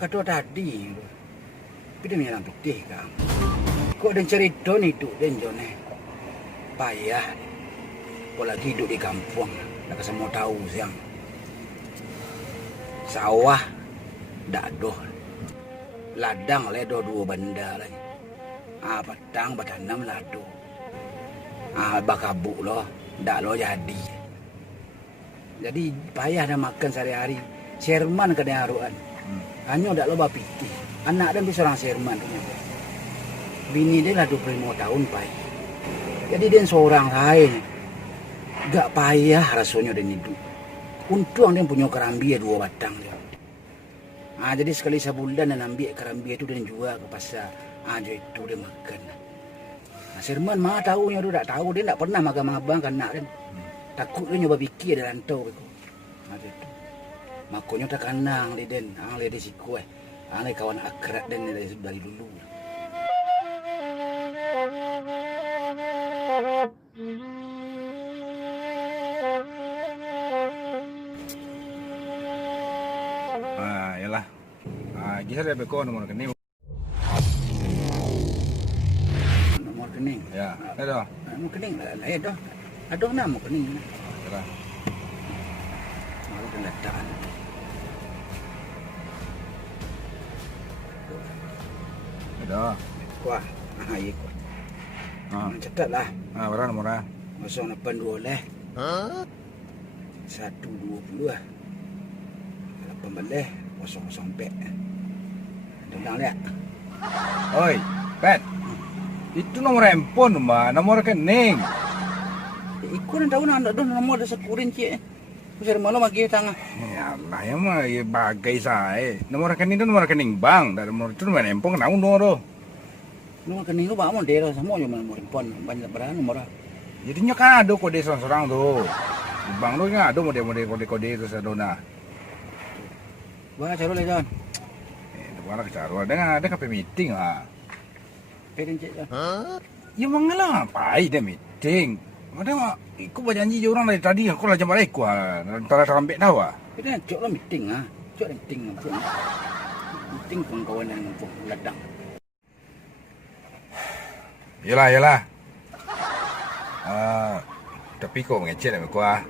kata tadi. Tapi dia merah putih kan. Kok dan cerita ni tu dan jone. Payah. Kau lagi hidup di kampung. Nak semua tahu siang. Sawah dak doh. Ladang ledo dua benda lagi. Petang bertanam lado. Bakabuk loh. Dak lo jadi. Jadi payah dah makan sehari-hari. Sherman kena haruan. Hanya dak lo bapiti. Anak dia seorang Sherman ternyata. Bini dia lah 25 tahun payah. Jadi dia seorang lain. Gak payah rasanya dia hidup. Untung dia punya kerambi 2 batang dia. Jadi sekali sebulan dan ambil kerambi itu dan jual ke pasar. Jadi itu dia makan. Sherman mah tahunya dia tak tahu. Dia tak pernah makan abang kan nak dia. Takut dia nyoba fikir dia lantau. Itu. Makanya tak kanang dia den. Dia siku Dia kawan akrab dan dari dulu. Yalah. Kisah dia beko nomor rekening. Nomor rekening. Ya, ada. Nomor rekening ada. Ada nama rekening. Yalah. Baru dah datang. Ada. Kuah. Iya kuah. Catatlah. Berapa nomornya? 082 leh. 120 lah. 18 004. Tentang lihat. Oi, Pet. Itu nomor handphone, Mbak. Nomor rekening. Ikut nak tahu nak ada nomor ada sekurin cik. Pusat malam lagi tangah. Ya Allah, ya mah ya bagai saya. Nomor rekening itu nomor rekening bank. Dan nomor itu nomor handphone kenapa tuh? Nomor rekening lu bangun dia semua cuma nomor handphone banyak berapa nomor. Jadinya kan ada kode seorang tuh. Di bank tuh kan ada model-model kode-kode itu sadona. Wah, cari lagi John. Itu malah kecaruan. Ada kape meeting lah. Pedin cik John. Ya mengalah ngapain dia meeting? Ada mah, aku berjanji je orang dari tadi. Aku lah jam balik aku lah. Antara sampai tahu lah. Pedin cok lah meeting ah. Cok meeting pun. Meeting pun kawan yang pun ladang. Yalah. Tapi kau mengecek lah aku ah.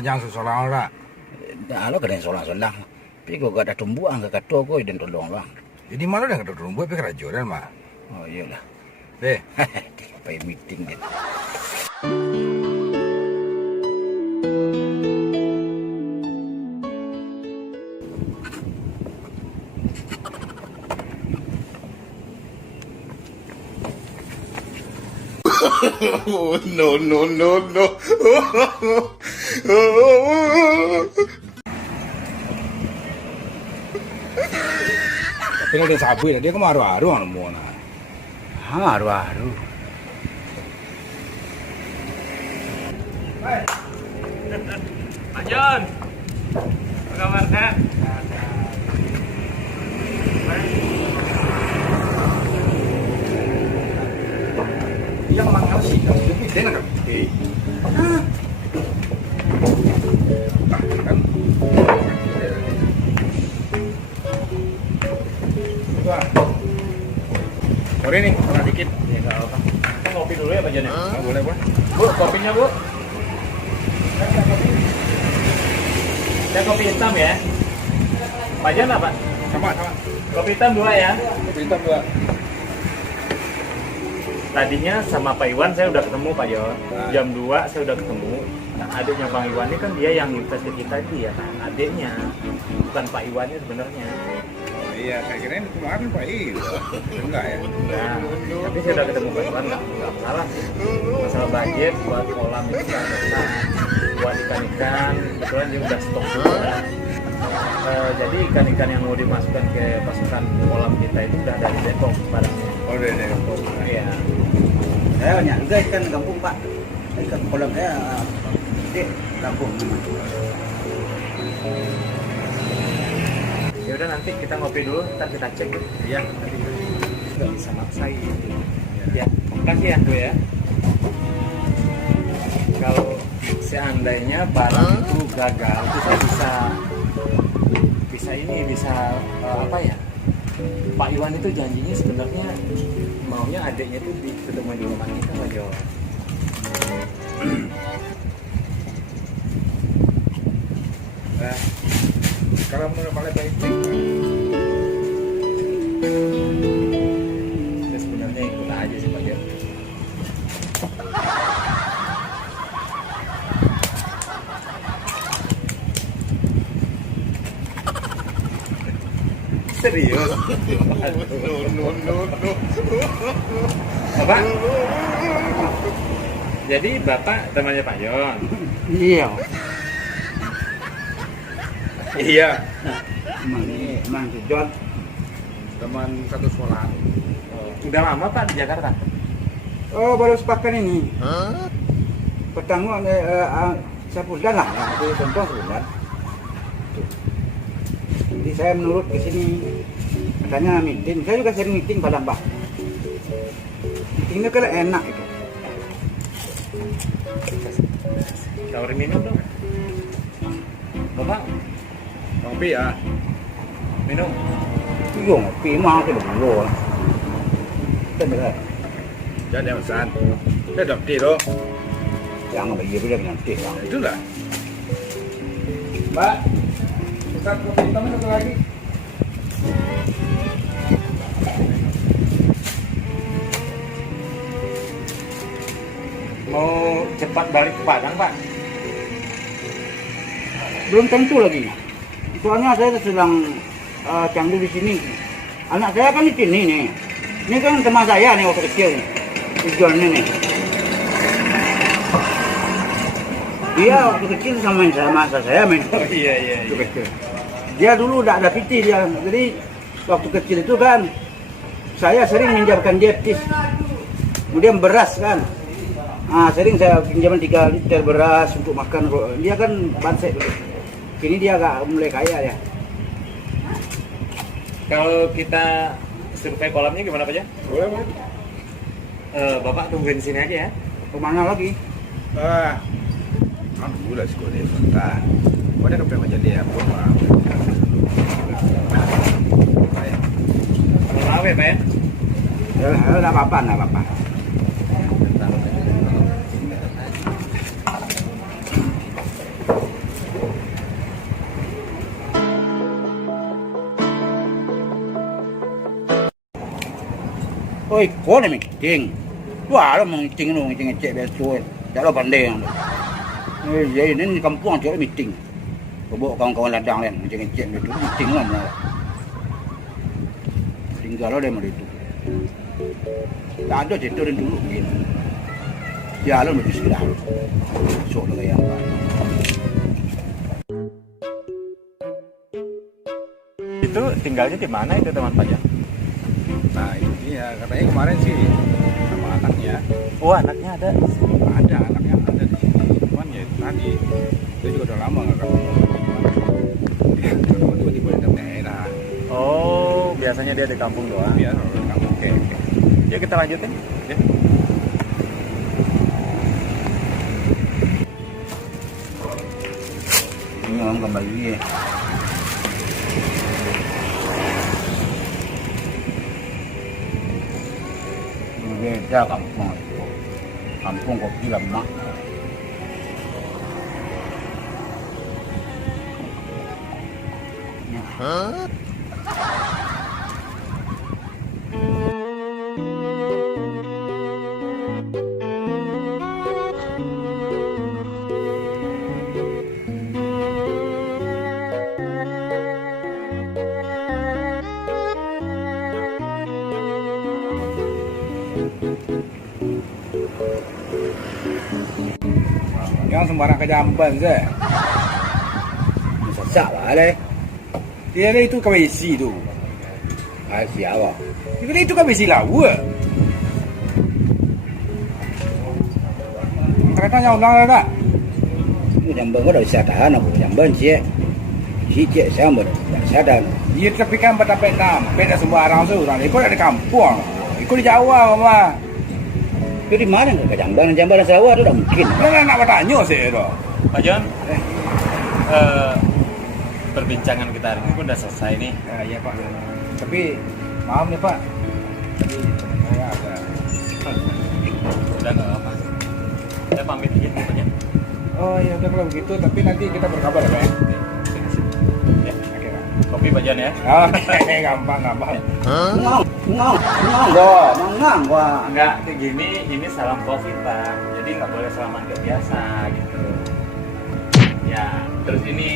Jangan seseorang lah. Dah lo kena solang-solang. Tapi kau gak ada tumbuhan ke kata kau dan tolong lah. Jadi malu dah kata tumbuh tapi kerajuran mah. Oh iyalah. Deh. Sampai meeting dia. No. Tapi dia sabu dia kau maru-aru anu mau na. Haru-haru. Pak John, apa kabar kak? Yang mangal sih, tapi dia nak kan. Sore nih, pernah dikit. Ya nggak apa. Kita ngopi dulu ya Pak John ya? Boleh. Bu, kopinya Bu. Saya kopi hitam ya. Pak John apa? Sama. Kopi hitam 2 ya. Kopi hitam 2. Tadinya sama Pak Iwan saya udah ketemu Pak John. Jam 2 saya udah ketemu. Nah, adiknya Bang Iwan ini kan dia yang invest ke kita itu ya. Adiknya, bukan Pak Iwannya sebenarnya. Iya, saya kira kemarin Pak enggak ya. Nah, tapi saya udah ketemu Pak Iwan nggak salah sih. Masalah budget buat kolam itu kan buat ikan-ikan, kebetulan dia udah stok juga. Jadi ikan-ikan yang mau dimasukkan ke pasukan kolam kita itu udah dari Depok barangnya. Oh, dari Depok. Iya. Saya banyak juga ikan kampung Pak. Ikan kolam saya gede kampung. Ya udah nanti kita ngopi dulu, ntar kita cek. Iya, nanti nggak bisa maksain. Ya, makasih ya Bu ya. Kalau seandainya barang itu gagal, itu saya bisa bisa apa ya? Pak Iwan itu janjinya sebenarnya maunya adiknya tuh ketemu di rumah kita, Pak Jo. Nah, kalau menurut Pak Lepa Ya, sebenarnya ikut aja sih Pak Jo. serius. Bapak? Jadi Bapak temannya Pak Yon? Iya. Iya, Emang si John. teman satu sekolah. Udah lama Pak di Jakarta? Oh, baru sepakan ini. Pertama, sebulan lah, itu contoh sebulan. Jadi saya menurut ke sini, katanya meeting. Saya juga sering meeting pada Mbah. Meetingnya kan enak itu. Tawarin minum dong. Bapak, Ngopi ya. minum. Iya, ngopi mah itu dulu. Bener. Jangan yang pesan. Saya udah beli loh. Jangan bagi bilang nanti. Ya, itulah. Mbak, pesan kopi hitam satu lagi. Mau cepat balik ke Padang Pak? Belum tentu lagi. Soalnya saya sedang candu di sini. Anak saya kan di sini nih. Ini kan teman saya nih waktu kecil nih. Tujuan ini nih. Dia waktu kecil sama saya main. Oh iya. Waktu kecil. Dia dulu udah ada PT dia. Jadi waktu kecil itu kan saya sering minjamkan dia tis. Kemudian beras kan. Sering saya pinjaman 3 liter beras untuk makan. Dia kan bansek dulu. Kini dia agak mulai kaya ya. Kalau kita survei kolamnya gimana Pak Jo? Boleh, Pak. Bapak tungguin sini aja ya. Kemana lagi? Alhamdulillah sekolah dia sebentar. Pada kepengen jadi apa, Pak? Maaf ya Pak ya. Ya, enggak apa-apa, enggak apa-apa. Oi, kau ni meeting. Wah, lo meeting lo, meeting cek betul. Tak lo pandai yang. Jadi ni kampung cek meeting. Bawa kawan-kawan ladang lain, meeting cek betul. Meeting lah mana. Tinggal lo dia mana itu. Tak ada cerita dan dulu begini. Jalan lebih sekitar. Sok lo yang. Itu tinggalnya di mana itu teman Pak Jo? Nah, itu dia. Katanya kemarin sih sama anaknya. Oh anaknya ada. Ada anaknya ada di sini. Cuman ya tadi dia juga udah lama nggak ketemu. Dia tiba-tiba di daerah. Oh biasanya dia di kampung doang. Biar orang kampung. Oke. Yuk kita lanjutin. Ya. Ini orang kembali ya. Beda kampung itu. Kampung kopi lemak. Yang sembarang ke jamban je. Sesak lah leh. Dia ada itu KBC tu. Siapa? Dia itu KBC lawa. Katanya ulang tak? Jamban kau dah bisa tahan aku. Jamban cik. Cik sama dah bisa tahan. Dia tapi kan berdapat nampak dah sembarang tu. Ikut ada kampung. Ikut di Jawa mama. Itu di mana ke Jamban? Jamban dan Sarawak tu dah mungkin. Dia nak bertanya saya tu. Pak Jon, perbincangan kita hari ini pun udah selesai nih. Iya Pak. Tapi maaf nih Pak. Tadi teman saya ada. Udah nggak apa. Saya pamit izin pokoknya. Oh ya udah kalau begitu. Tapi nanti kita berkabar ya Pak. Ya. Oke Pak. Kopi Pak Jon ya. Oh, gampang. Mengang gua. Enggak, kayak gini, ini salam COVID Pak. Jadi nggak boleh salaman kayak biasa gitu. Ya, terus ini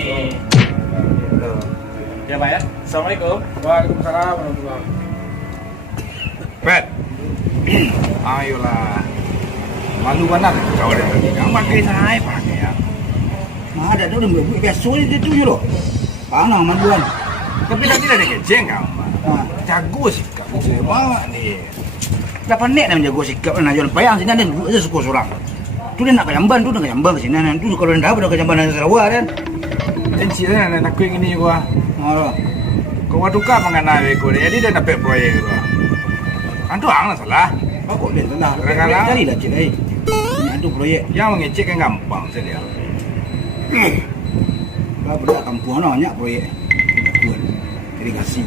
gitu. Ya Pak ya. Assalamualaikum. Waalaikumsalam warahmatullahi wabarakatuh. Pet. Ayolah. Malu benar kau ada tadi. Kamu pakai saya pakai ya. Nah, ada tuh udah biasa itu tuh loh. Panah maduan. Tapi tadi ada keceng kamu. Nah, Jago sih kamu semua nih. dapat nek namanya jago sikap nah jual payang sini ada aja suku surang. Tu dia nak ke Jamban tu nak ke Jamban ke sini nah tu kalau dah pada ke Jamban dan Sarawak kan. Insidan anak aku yang ini gua. Oh. Kau duka mengenai aku jadi dia dapat proyek gua. Antu ang salah. Apa kok dia tenang. Kadang-kadang- Cari lah cik ai. Ini tu proyek. Yang mengecek kan gampang saja. Lah budak kampung ana banyak proyek. Irigasi.